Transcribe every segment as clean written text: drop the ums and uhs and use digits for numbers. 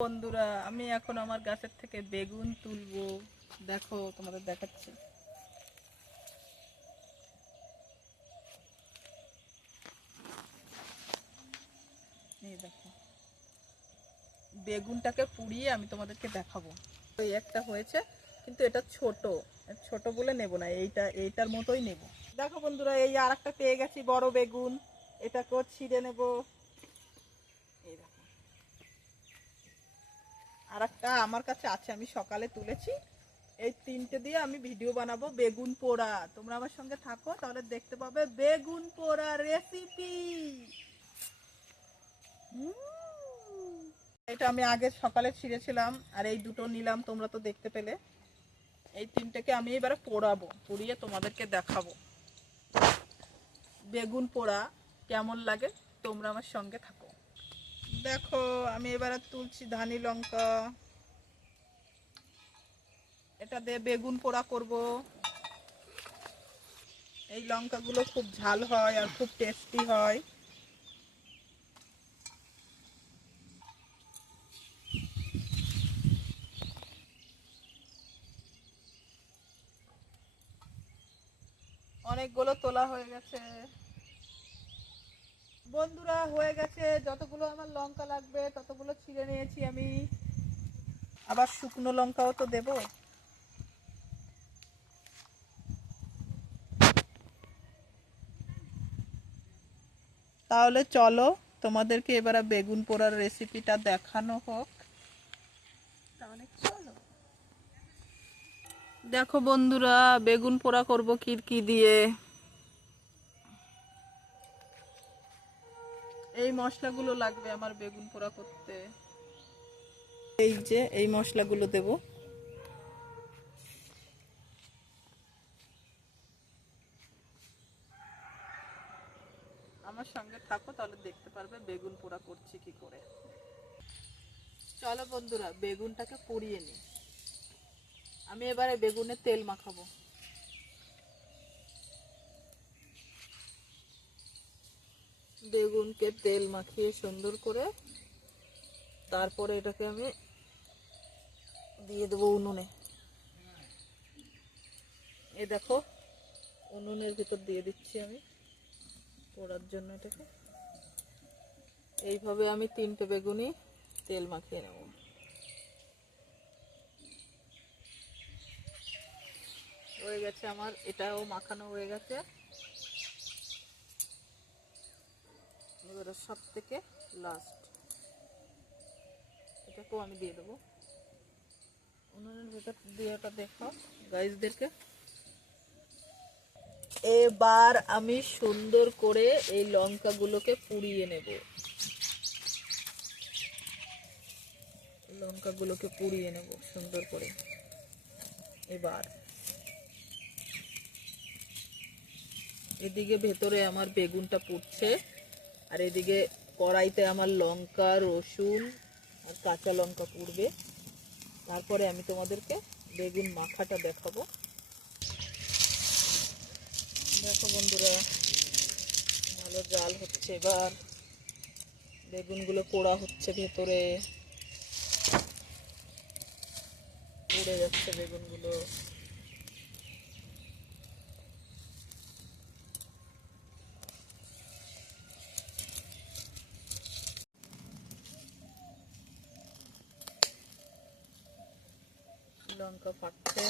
বন্ধুরা, আমি এখন আমার গাছের থেকে বেগুন তুলবো। দেখো, তোমাদের দেখাচ্ছি। এই দেখো, বেগুনটাকে পুড়িয়ে আমি তোমাদেরকে দেখাবো। এই একটা হয়েছে, কিন্তু এটা ছোট ছোট বলে নেব না, এইটার মতোই নেব। দেখো বন্ধুরা, এই আর একটা পেয়ে গেছি বড় বেগুন। এটাকেও ছিঁড়ে নেব। এই দেখো, আর একটা আমার কাছে আছে, আমি সকালে তুলেছি। এই তিনটে দিয়ে আমি ভিডিও বানাবো বেগুন পোড়া। তোমরা আমার সঙ্গে থাকো, তাহলে দেখতে পাবে বেগুন পোড়া রেসিপি। এটা আমি আগে সকালে ছিঁড়েছিলাম, আর এই দুটো নিলাম, তোমরা তো দেখতে পেলে। এই তিনটেকে আমি এবারে পোড়াবো, পুড়িয়ে তোমাদেরকে দেখাবো বেগুন পোড়া কেমন লাগে। তোমরা আমার সঙ্গে থাকো। দেখো, আমি এবারে তুলছি ধানি লঙ্কা। এটা দিয়ে বেগুন পোড়া করব। এই লঙ্কাগুলো খুব ঝাল হয় আর খুব টেস্টি হয়। অনেকগুলো তোলা হয়ে গেছে বন্ধুরা, হয়ে গেছে। যতগুলো আমার লঙ্কা লাগবে ততগুলো ছিঁড়ে নিয়েছি আমি। আবার শুকনো লঙ্কাও তো দেব। তাহলে চলো, তোমাদেরকে এবারে বেগুন পোড়ার রেসিপিটা দেখানো হোক। তাহলে চলো। দেখো বন্ধুরা, বেগুন পোড়া করব কি দিয়ে। এই মশলাগুলো লাগবে আমার বেগুন পোড়া করতে। এই যে এই মশলাগুলো দেব। আমার সঙ্গে থাকো, তাহলে দেখতে পারবে বেগুন পোড়া করছি কি করে। চলো বন্ধুরা, বেগুনটাকে পুড়িয়ে নিই। আমি এবারে বেগুনে তেল মাখাবো। বেগুনকে তেল মাখিয়ে সুন্দর করে তারপরে এটাকে আমি দিয়ে দেবো উনুনে। এই দেখো, উনুনের ভিতর দিয়ে দিচ্ছি আমি পোড়ার জন্য এটাকে। এইভাবে আমি তিনটে বেগুনই তেল মাখিয়ে নেব। হয়ে গেছে আমার, এটাও মাখানো হয়ে গেছে। এবারে সব থেকে লাস্ট এটাকেও আমি দিয়ে দেবো উনুনের ভিতর দিয়ে। ওটা দেখো গাইজদেরকে। এবার আমি সুন্দর করে এই লঙ্কাগুলোকে পুড়িয়ে নেব। লঙ্কাগুলোকে পুড়িয়ে নেব সুন্দর করে। এবার এদিকে ভেতরে আমার বেগুনটা পুড়ছে, আর এদিকে কড়াইতে আমার লঙ্কা, রসুন আর কাঁচা লঙ্কা পুড়বে। তারপরে আমি তোমাদেরকে বেগুন মাখাটা দেখাবো। দেখো বন্ধুরা, ভালো জাল হচ্ছে। এবার বেগুনগুলো পোড়া হচ্ছে, ভেতরে পুড়ে যাচ্ছে বেগুনগুলো। লঙ্কা পাকছে,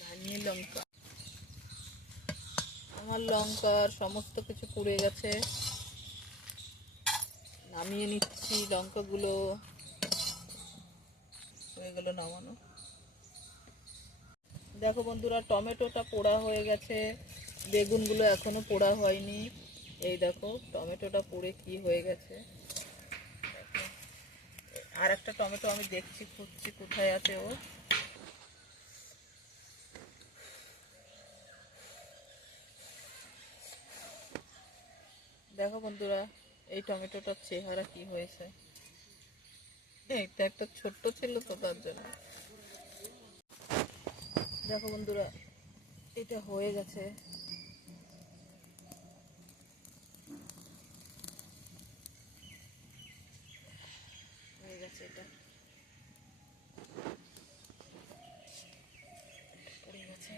ধানি লঙ্কা। আমার লঙ্কার সমস্ত কিছু পুড়ে গেছে। নামিয়ে নিচ্ছি লঙ্কাগুলো। হয়ে গেল নামানো। দেখো বন্ধুরা, টমেটোটা পোড়া হয়ে গেছে, বেগুনগুলো এখনো পোড়া হয়নি। এই দেখো টমেটোটা পুড়ে কি হয়ে গেছে। আর একটা টমেটো আমি দেখছি, খুঁজছি কোথায় আছে ও। দেখো বন্ধুরা, এই টমেটোটার চেহারা কি হয়েছে। এটা একটা ছোট্ট ছিল তো, তার জন্য। দেখো বন্ধুরা, এটা হয়ে গেছে। গেছে, এটা পড়ে গেছে।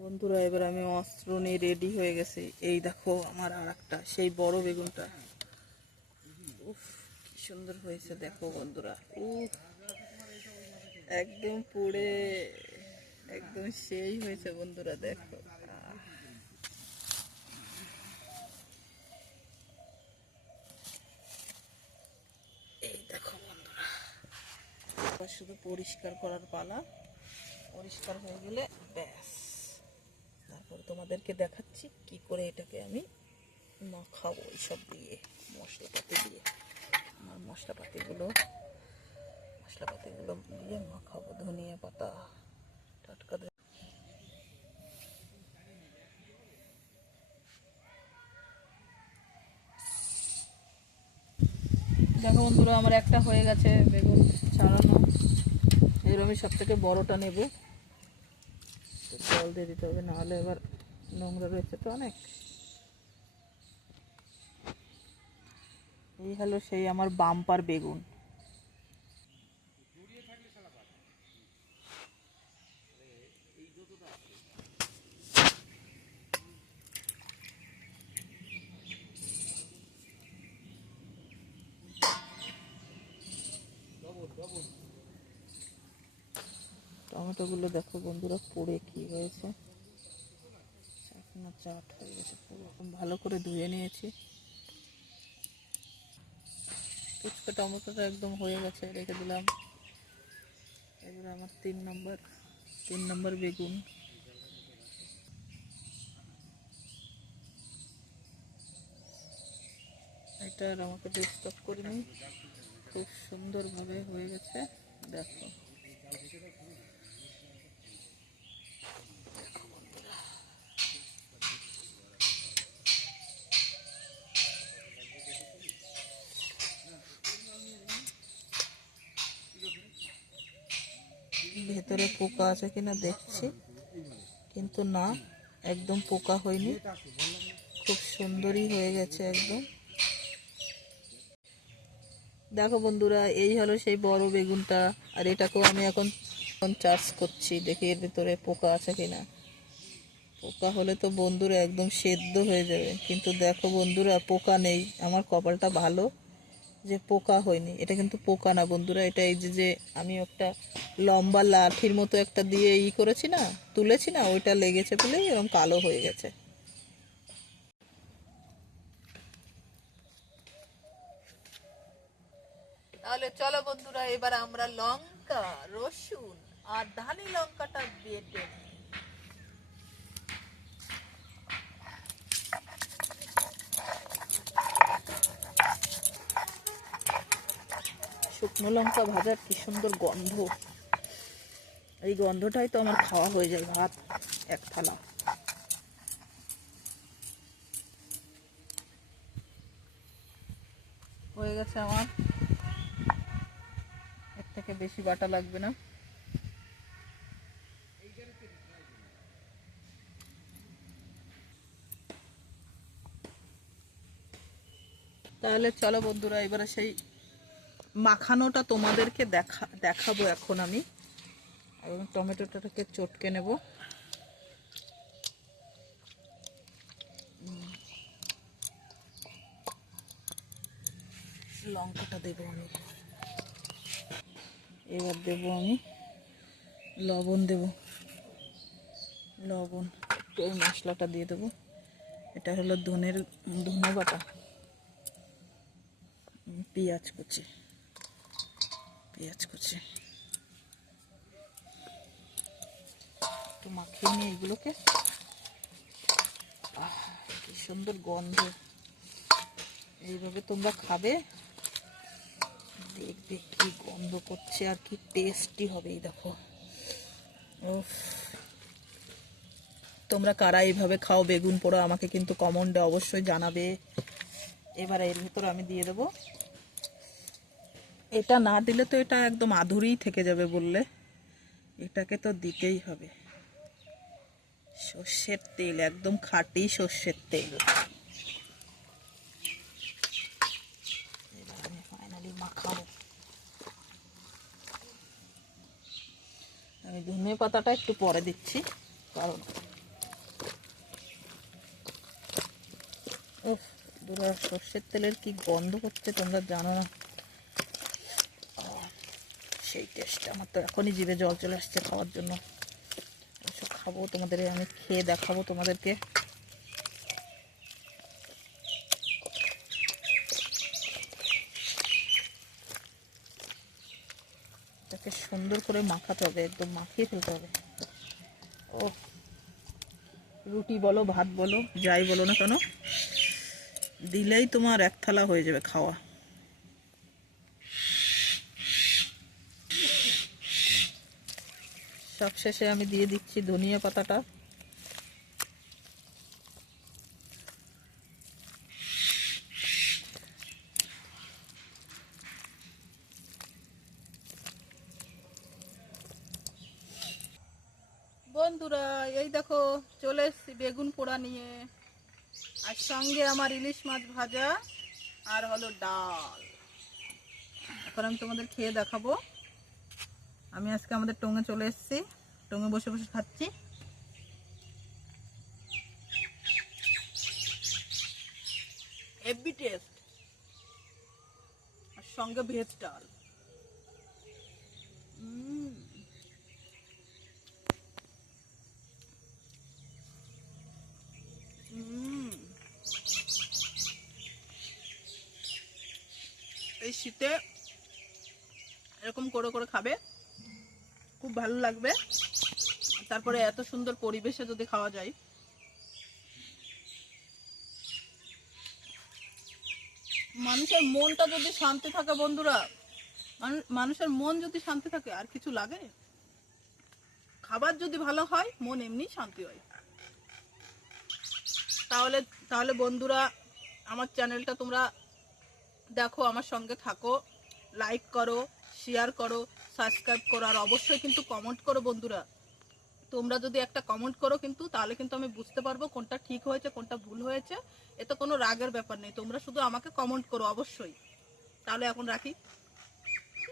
বন্ধুরা এবার আমি অস্ত্র নিয়ে রেডি হয়ে গেছি। এই দেখো আমার আর একটা সেই বড় বেগুনটা, উফ কি সুন্দর হয়েছে দেখো বন্ধুরা, উফ একদম পুড়ে একদম সেই হয়েছে বন্ধুরা দেখো। এই দেখো বন্ধুরা, শুধু পরিষ্কার করার পালা, পরিষ্কার হয়ে গেলে ব্যাস তারপর তোমাদেরকে দেখাচ্ছি কি করে এটাকে আমি মাখাবো এইসব দিয়ে, মশলাপাতি দিয়ে। আমার মশলাপাতিগুলো দিয়ে মাখাবো, ধনিয়া পাতা টাটকা। দেখো বন্ধুরা আমার একটা হয়ে গেছে বেগুন ছাড়ানো। এবার আমি সব থেকে বড়টা নেব, জল দিয়ে দিতে হবে, নাহলে এবার নোংরা রয়েছে তো অনেক। এই হলো সেই আমার বাম্পার বেগুন। টমেটোগুলো দেখো বন্ধুরা পুড়ে কি হয়েছে, এখনো চাট হয়ে গেছে পুরো। ভালো করে ধুয়ে নিয়েছি। ফুচকা টমেটোটা একদম হয়ে গেছে, রেখে দিলাম। এবার আমার তিন নম্বর বেগুন। এটা আর আমাকে ডিস্টার্ব করিনি, খুব সুন্দরভাবে হয়ে গেছে দেখো। ভেতরে পোকা আছে কিনা দেখছি, কিন্তু না, একদম পোকা হয়নি, খুব সুন্দরই হয়ে গেছে একদম। দেখো বন্ধুরা এই হলো সেই বড় বেগুনটা, আর এটাকেও আমি এখন চার্জ করছি, দেখি এর ভিতরে পোকা আছে কিনা। পোকা হলে তো বন্ধুরা একদম সেদ্ধ হয়ে যাবে, কিন্তু দেখো বন্ধুরা পোকা নেই। আমার কপালটা ভালো যে পোকা হয়নি। এটা কিন্তু পোকা না বন্ধুরা, এটা এই যে আমি একটা লম্বা লাঠির মতো একটা দিয়ে করেছি না, তুলেছি না, ওইটা লেগেছে বলে এরকম কালো হয়ে গেছে। তাহলে চলো বন্ধুরা এবার আমরা লঙ্কা, রসুন আর ধানি লঙ্কাটা বেটে নিই। শুকনো লঙ্কা ভাজার কি সুন্দর গন্ধ, এই গন্ধটাই তো আমার খাওয়া হয়ে যায় ভাত এক থালা। হয়ে গেছে আমার, এর থেকে বেশি বাটা লাগবে না। তাহলে চলো বন্ধুরা এবারে সেই মাখানোটা তোমাদেরকে দেখাবো এখন আমি। এবং টমেটোটাকে চটকে নেব, লঙ্কাটা দেবো আমি, এবার দেবো আমি লবণ, লবণ একটু, এই মশলাটা দিয়ে দেবো। এটা হলো ধনে বাটা, পেঁয়াজ কুচি একটু মাখিয়ে নিয়ে এগুলোকে। কি সুন্দর গন্ধ, এইভাবে তোমরা খাবে দেখবে কি গন্ধ করছে আর কি টেস্টি হবে। এই দেখো, তোমরা কারা এইভাবে খাও বেগুন পোড়া আমাকে কিন্তু কমেন্টে অবশ্যই জানাবে। এবার এর ভিতর আমি দিয়ে দেবো, এটা না দিলে তো এটা একদম আধুরিই থেকে যাবে বললে, এটাকে তো দিতেই হবে। সর্ষের তেল, একদম খাঁটি সর্ষের তেল। আমি ফাইনালি মাখাবো। আমি ধনে পাতাটা একটু পরে দিচ্ছি, কারণ সর্ষের তেলের কি গন্ধ করছে তোমরা জানো না। সেই টেস্ট, আমার তো এখনই জিভে জল চলে আসছে খাওয়ার জন্য। খাবো, তোমাদের আমি খেয়ে দেখাবো তোমাদেরকে। এটাকে সুন্দর করে মাখাতে হবে, একদম মাখিয়ে ফেলতে হবে। ও রুটি বলো, ভাত বলো, যাই বলো না কেন, দিলেই তোমার এক থালা হয়ে যাবে খাওয়া। সবশেষে আমি দিয়ে দিচ্ছি ধনিয়া পাতাটা। বন্ধুরা এই দেখো চলে এসেছি বেগুন পোড়া নিয়ে, আর সঙ্গে আমার ইলিশ মাছ ভাজা আর হলো ডাল। এখন আমি তোমাদের খেয়ে দেখাবো। আমি আজকে আমাদের টঙে চলে এসেছি, টঙে বসে বসে খাচ্ছি। হেভি টেস্ট, আর সঙ্গে ভেজ ডাল। এই শীতে এরকম করে করে খাবে, খুব ভালো লাগবে। তারপরে এত সুন্দর পরিবেশে যদি খাওয়া যায়। মানুষের মনটা যদি শান্তি থাকে বন্ধুরা, মানুষের মন যদি শান্তি থাকে আর কিছু লাগে? খাবার যদি ভালো হয় মন এমনি শান্তি হয়। তাহলে তাহলে বন্ধুরা আমার চ্যানেলটা তোমরা দেখো, আমার সঙ্গে থাকো, লাইক করো, শেয়ার করো, সাবস্ক্রাইব করো, আর অবশ্যই কিন্তু কমেন্ট করো বন্ধুরা। তোমরা যদি একটা কমেন্ট করো কিন্তু, তাহলে কিন্তু আমি বুঝতে পারবো কোনটা ঠিক হয়েছে কোনটা ভুল হয়েছে। এতে কোনো রাগের ব্যাপার নেই, তোমরা শুধু আমাকে কমেন্ট করো অবশ্যই। তাহলে এখন রাখি।